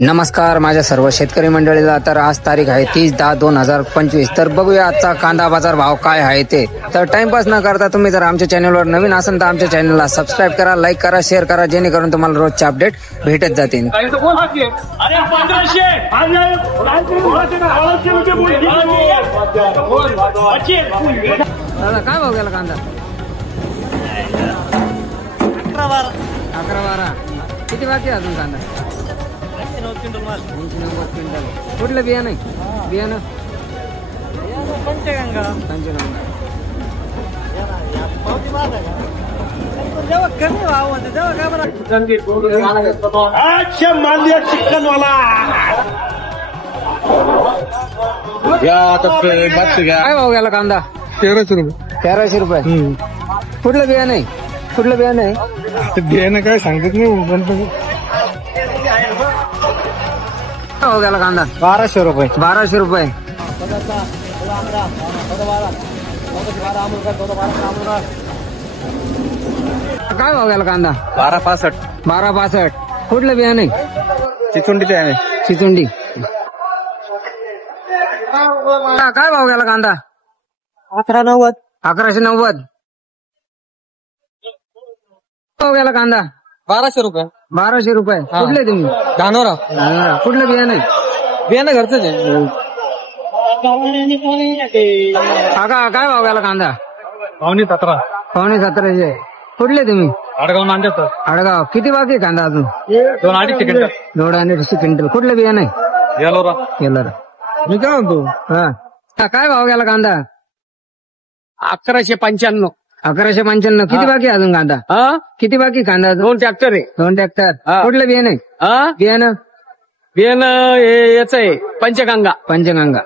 नमस्कार माझ्या सर्व शेतकरी मंडळीला। तर आज तारीख आहे 30/10/2025। तर बघूया आजचा कांदा बाजार भाव काय आहे ते। तर टाइमपास न करता तुम्ही जर आमच्या चॅनलवर नवीन असाल तर आमच्या चॅनलला सबस्क्राईब करा, लाईक करा, शेअर करा, जेणेकरून तुम्हाला रोजचे अपडेट भेटत जातील। दादा काय भाव गेला कांदा? 11-12 किती बाकी आहे अजून कांदा? 90 क्विंटल। कुठलं बियाणं आहे? बियाणं पंचगंगा। जेव्हा कमी भाव होते तेव्हा काय बरं मानले चिकनवाला काय भाव गेला कांदा? 1300 रुपये। 1300 रुपये। कुठलं बियाणं आहे? कुठलं बियाणं आहे? बियाणं काय सांगत नाही। काय भाव गेला कांदा? 1200 रुपये। 1200 रुपये। काय भाव गेला कांदा? 1265। 1262। कुठलं बियाणं आहे? चिचुंडीचे आहे। चिचुंडी। काय भाव गेला कांदा? 1190। 1190। भाव गेला कांदा? 1200 रुपये। 1200 रुपये। कुठले तुम्ही? धानोरा। कुठलं बियाणं आहे? बियाणं घरचंच आहे। काका काय भाव गेला कांदा? 17.5। 17.5। कुठले तुम्ही? आडगाव नांदेड। आडगाव। किती बाकी आहे कांदा अजून? 2.5 क्विंटल। 2.5 क्विंटल। कुठलं बियाणं आहे? येलोरा। येल्लोरा। मी काय म्हणतो, काय भाव गेला कांदा? 1195। 1195। किती बाकी आहे अजून कांदा? किती बाकी कांदा अजून? 2 ट्रॅक्टर आहे। 2 ट्रॅक्टर। कुठलं बियाणं आहे? बियाणं बियाणं याच आहे पंचगंगा। पंचगंगा।